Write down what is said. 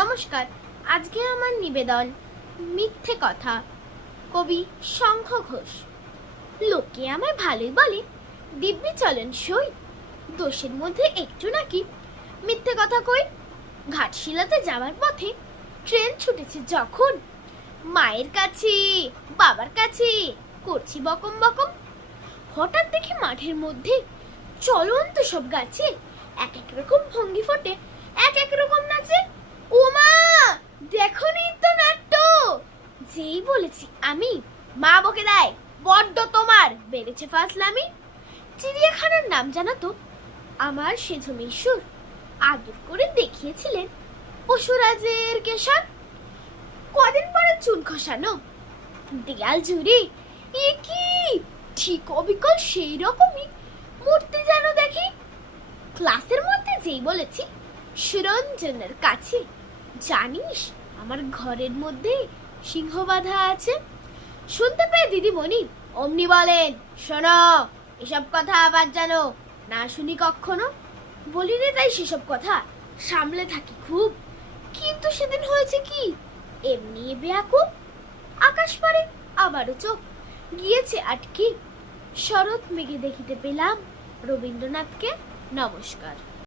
নমস্কার। আজকে আমার নিবেদন মিথ্যে কথা, কবি শঙ্খ ঘোষ। লোকে আমায় ভালোই বলে, দিব্যি চলন সই, দোষের মধ্যে একটু নাকি মিথ্যে কথা কই। ঘাটশিলাতে যাওয়ার পথে ট্রেন ছুটেছে যখন, মায়ের কাছে বাবার কাছে করছি বকম বকম। হঠাৎ দেখি মাঠের মধ্যে চলন্ত সব গাছে এক এক রকম ভঙ্গি ফোটে, এক এক রকম নাচে। ওমা, দেখো নৃত্যনাট্য! যেই বলেছি আমি, মা বকে দেয়, বড্ড তোমার বেড়েছে ফাজলামি। চিড়িয়াখানার নাম জানা তো? আমার সেজমেশ্বর আদর করে দেখিয়েছিলেন পশুরাজের কেশর। কদিন পরে চুন খসানো দেয়াল জুড়ে, এ কি ঠিক অবিকল সেই রকমই মূর্তি যেন দেখি। ক্লাসের মধ্যে যেই বলেছি সুরঞ্জনের কাছে, জানিস আমার ঘরের মধ্যে সিংহ বাঁধা আছে। শুনতে পেয়ে দিদিমণি অমনি বলেন, শোনো, এসব কথা আবার জানো না শুনি কখনো। বলি রে, তাই সেসব কথা সামলে থাকি খুব, কিন্তু সেদিন হয়েছে কি, এমনি বেয়াকুব। আকাশ পারে আবারও চোখ গিয়েছে আটকে, শরৎ মেঘে দেখিতে পেলাম রবীন্দ্রনাথকে। নমস্কার।